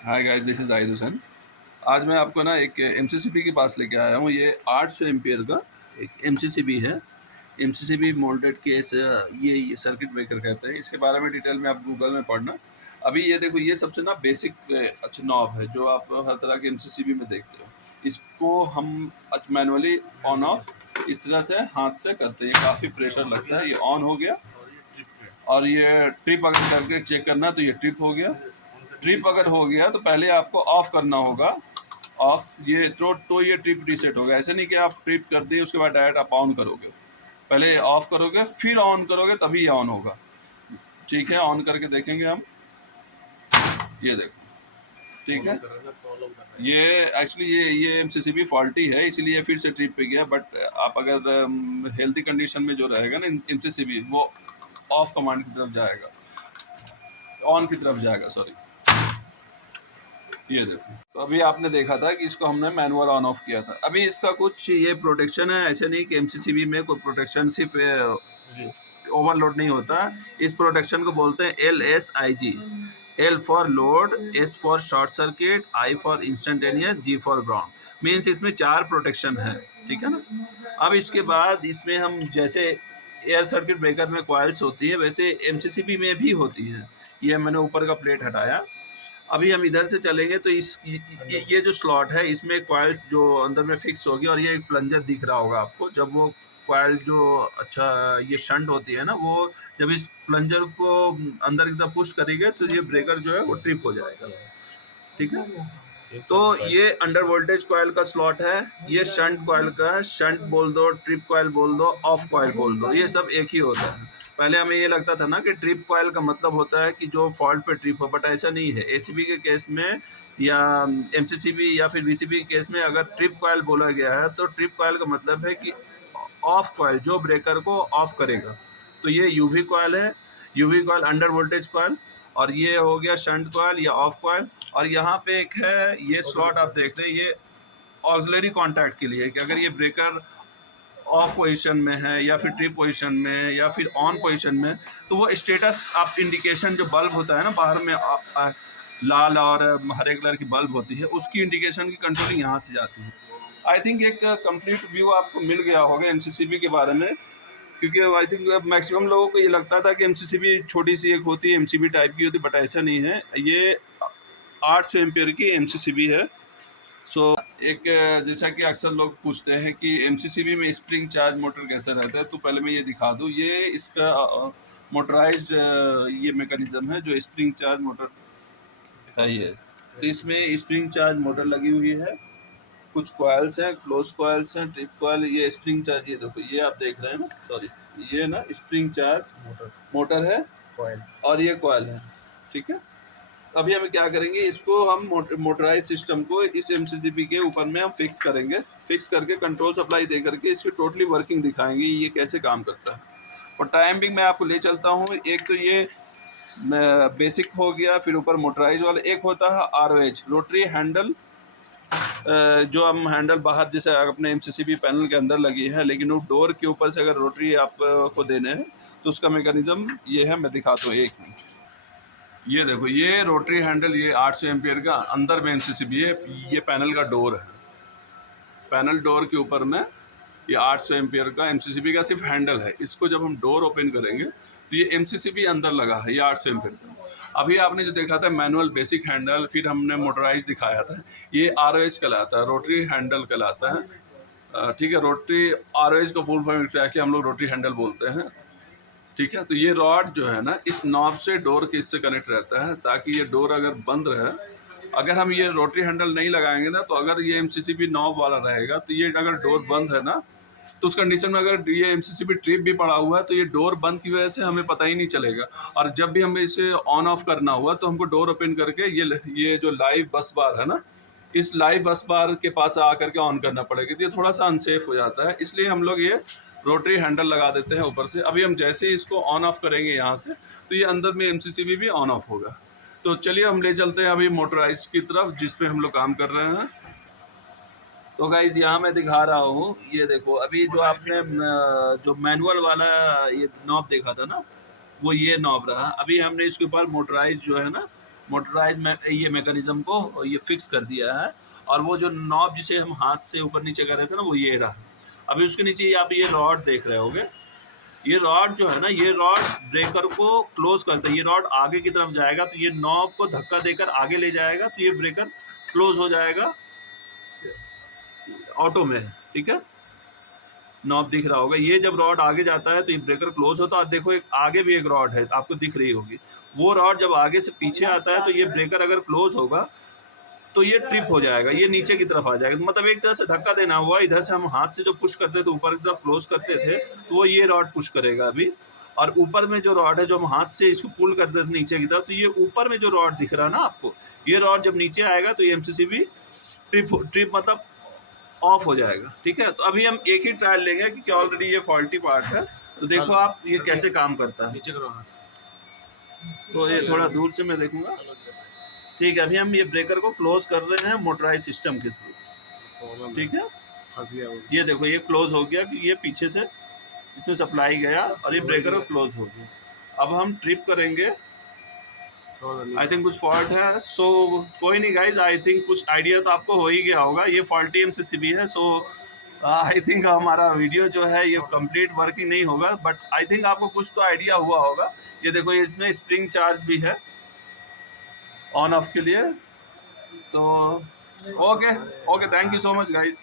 Hi guys, this is Zahid Hussain. आज मैं आपको ना एक एमसीसीबी के पास लेके आया हूँ। ये 800 एम्पियर का एक एमसीसीबी है। एमसीसीबी मोल्डेड केस, ये सर्किट ब्रेकर कहते हैं। इसके बारे में डिटेल में आप गूगल में पढ़ना। अभी ये देखो, ये सबसे ना बेसिक अच्छा नॉब है जो आप हर तरह के एमसीसीबी में देखते हो। इसको हम मैनुअली ऑन ऑफ इस तरह से हाथ से करते हैं। काफ़ी प्रेशर लगता है। ये ऑन हो गया और ये ट्रिप अगर करके चेक करना तो ये ट्रिप हो गया। ट्रिप अगर हो गया तो पहले आपको ऑफ करना होगा। ऑफ ये तो ये ट्रिप रीसेट होगा। ऐसे नहीं कि आप ट्रिप कर दिए उसके बाद डायरेक्ट आप ऑन करोगे। पहले ऑफ करोगे फिर ऑन करोगे तभी ये ऑन होगा। ठीक है, ऑन करके देखेंगे हम। ये देखो, ठीक है। ये एक्चुअली ये एमसीसीबी फॉल्टी है, इसीलिए फिर से ट्रिप पे गया। बट आप अगर हेल्थी कंडीशन में जो रहेगा ना एमसीसीबी, वो ऑफ कमांड की तरफ जाएगा, ऑन की तरफ जाएगा, सॉरी। ये देखो, तो अभी आपने देखा था कि इसको हमने मैनुअल ऑन ऑफ किया था। अभी इसका कुछ ये प्रोटेक्शन है। ऐसे नहीं कि एमसीसीबी में कोई प्रोटेक्शन सिर्फ ओवरलोड नहीं होता। इस प्रोटेक्शन को बोलते हैं LSIG। L for load, S for short circuit, I for instantaneous, G for ground. Means इसमें 4 प्रोटेक्शन है। ठीक है ना। अब इसके बाद इसमें हम जैसे एयर सर्किट ब्रेकर में कॉइल्स होती है, वैसे एमसीसीबी में भी होती है। ये मैंने ऊपर का प्लेट हटाया। अभी हम इधर से चलेंगे तो ये जो स्लॉट है, इसमें कॉइल जो अंदर में फिक्स होगी और ये एक प्लंजर दिख रहा होगा आपको। जब वो कॉइल जो ये शंट होती है ना, वो जब इस प्लंजर को अंदर की तरफ पुश करेंगे तो ये ब्रेकर जो है वो ट्रिप हो जाएगा। ठीक है। तो ये अंडर वोल्टेज कॉइल का स्लॉट है। ये शंट कॉइल का है। शंट बोल दो, ट्रिप कॉइल बोल दो, ऑफ कॉइल बोल दो, ये सब एक ही होता है। पहले हमें ये लगता था ना कि ट्रिप कॉइल का मतलब होता है कि जो फॉल्ट पे ट्रिप हो, बट ऐसा नहीं है। एसीबी के केस में या एमसीसीबी या फिर वीसीबी के केस में अगर ट्रिप कॉइल बोला गया है तो ट्रिप कॉइल का मतलब है कि ऑफ कॉइल, जो ब्रेकर को ऑफ करेगा। तो ये यूवी कॉइल है। UV coil under voltage coil. और ये हो गया शंट कॉइल या ऑफ कॉइल। और यहाँ पे एक है, ये स्लॉट आप देख रहे हैं, ये ऑक्सिलरी कॉन्टैक्ट के लिए कि अगर ये ब्रेकर ऑफ पोजीशन में है या फिर ट्रिप पोजीशन में या फिर ऑन पोजीशन में, तो वो स्टेटस आप इंडिकेशन जो बल्ब होता है ना बाहर में, लाल और हरे कलर की बल्ब होती है, उसकी इंडिकेशन की कंट्रोलिंग यहाँ से जाती है। आई थिंक एक कंप्लीट व्यू आपको मिल गया होगा एमसीसीबी के बारे में, क्योंकि आई थिंक मैक्सिमम लोगों को ये लगता था कि एमसीसीबी छोटी सी एक होती है, एमसीबी टाइप की होती है, बट ऐसा नहीं है। ये 800 एम्पियर की एमसीसीबी है। सो एक जैसा कि अक्सर लोग पूछते हैं कि एमसीसीबी में स्प्रिंग चार्ज मोटर कैसा रहता है, तो पहले मैं ये दिखा दूँ। ये इसका मोटराइज्ड ये मैकेनिज्म है जो स्प्रिंग चार्ज मोटर है ये। तो इसमें स्प्रिंग चार्ज मोटर लगी हुई है। कुछ कॉइल्स हैं, क्लोज कॉइल्स हैं, ट्रिप कॉइल, ये स्प्रिंग चार्ज, ये देखो, ये आप देख रहे हैं ना, सॉरी, ये ना स्प्रिंग चार्ज मोटर है कॉइल, और ये कॉइल है। ठीक है। अभी हम क्या करेंगे, इसको हम मोटराइज सिस्टम को इस एमसीसीबी के ऊपर में हम फिक्स करेंगे। फिक्स करके कंट्रोल सप्लाई दे करके इसकी टोटली वर्किंग दिखाएंगे, ये कैसे काम करता है। और टाइम भी मैं आपको ले चलता हूँ। एक तो ये बेसिक हो गया, फिर ऊपर मोटराइज वाला एक होता है ROH, रोटरी हैंडल, जो हम हैंडल बाहर जैसे अपने एमसीसीबी पैनल के अंदर लगी है, लेकिन वो डोर के ऊपर से अगर रोटरी आपको देने हैं तो उसका मैकेनिज्म ये है। मैं दिखाता हूँ, एक मिनट। ये देखो, ये रोटरी हैंडल, ये 800 एम्पियर का अंदर में एमसीसीबी है। ये पैनल का डोर है। पैनल डोर के ऊपर में ये 800 एम्पियर का एमसीसीबी का सिर्फ हैंडल है। इसको जब हम डोर ओपन करेंगे तो ये एमसीसीबी अंदर लगा है, ये 800 एम्पियर का। अभी आपने जो देखा था मैनुअल बेसिक हैंडल, फिर हमने मोटराइज दिखाया था, ये ROH कहलाता है, रोटरी हैंडल कहलाता है। ठीक है। रोटरी ROH का फुल फॉर्म एक्चुअली हम लोग रोटरी हैंडल बोलते हैं। ठीक है। तो ये रॉड जो है ना, इस नॉब से डोर के इससे कनेक्ट रहता है, ताकि ये डोर अगर बंद रहे, अगर हम ये रोटरी हैंडल नहीं लगाएंगे ना, तो अगर ये एमसीसीबी नॉब वाला रहेगा तो ये अगर डोर बंद है ना, तो उस कंडीशन में अगर ये एमसीसीबी ट्रिप भी पड़ा हुआ है तो ये डोर बंद की वजह से हमें पता ही नहीं चलेगा। और जब भी हमें इसे ऑन ऑफ करना हुआ तो हमको डोर ओपन करके ये जो लाइव बस बार है ना, इस लाइव बस बार के पास आकर के ऑन करना पड़ेगा। तो ये थोड़ा सा अनसेफ हो जाता है, इसलिए हम लोग ये रोटरी हैंडल लगा देते हैं ऊपर से। अभी हम जैसे ही इसको ऑन ऑफ करेंगे यहाँ से, तो ये अंदर में एमसीसीबी भी ऑन ऑफ होगा। तो चलिए हम ले चलते हैं अभी मोटराइज की तरफ, जिस पे हम लोग काम कर रहे हैं। तो गाइज यहाँ मैं दिखा रहा हूँ, ये देखो, अभी जो आपने जो मैनुअल वाला ये नॉब देखा था ना, वो ये नॉब रहा। अभी हमने इसके ऊपर मोटराइज जो है ना, मोटराइज में ये मैकेनिज्म को ये फिक्स कर दिया है। और वो जो नॉब जिसे हम हाथ से ऊपर नीचे कर रहे थे ना, वो ये रहा। अभी उसके नीचे आप ये रॉड देख रहे होगे, ये रॉड जो है ना, ये रॉड ब्रेकर को क्लोज करता है। ये रॉड आगे की तरफ जाएगा तो ये नॉब को धक्का देकर आगे ले जाएगा, तो ये ब्रेकर क्लोज हो जाएगा ऑटो में, ठीक है। नॉब दिख रहा होगा, ये जब रॉड आगे जाता है तो ये ब्रेकर क्लोज होता है। और देखो एक आगे भी एक रॉड है, आपको दिख रही होगी, वो रॉड जब आगे से पीछे आता है तो ये ब्रेकर अगर क्लोज होगा तो ये ट्रिप हो जाएगा, ये नीचे की तरफ आ जाएगा। मतलब एक तरह से धक्का देना हुआ, इधर से हम हाथ से जो पुश करते थे ऊपर की तरफ क्लोज करते थे, तो वो ये रॉड पुश करेगा अभी। और ऊपर में जो रॉड है, जो हम हाथ से इसको पुल करते थे नीचे की तरफ, तो ये ऊपर में जो रॉड दिख रहा है ना आपको, ये रॉड जब नीचे आएगा तो ये एमसीसीबी ट्रिप मतलब ऑफ हो जाएगा, ठीक है। तो अभी हम एक ही ट्रायल लेंगे क्योंकि ऑलरेडी ये फॉल्टी पार्ट है। तो देखो आप ये कैसे काम करता है। तो ये थोड़ा दूर से मैं देखूंगा, ठीक है। अभी हम ये ब्रेकर को क्लोज कर रहे हैं मोटराइज सिस्टम के थ्रू, ठीक है। ये देखो ये क्लोज हो गया कि ये पीछे से इसमें सप्लाई गया और ये ब्रेकर को क्लोज हो गया। अब हम ट्रिप करेंगे, आई थिंक कुछ फॉल्ट है। सो कोई नहीं गाइज, आई थिंक कुछ आइडिया तो आपको हो ही गया होगा। ये फॉल्टी एमसीसीबी है। सो आई थिंक हमारा वीडियो जो है ये कंप्लीट वर्किंग नहीं होगा, बट आई थिंक आपको कुछ तो आइडिया हुआ होगा। ये देखो इसमें स्प्रिंग चार्ज भी है ऑन ऑफ के लिए। तो okay, thank you so much guys.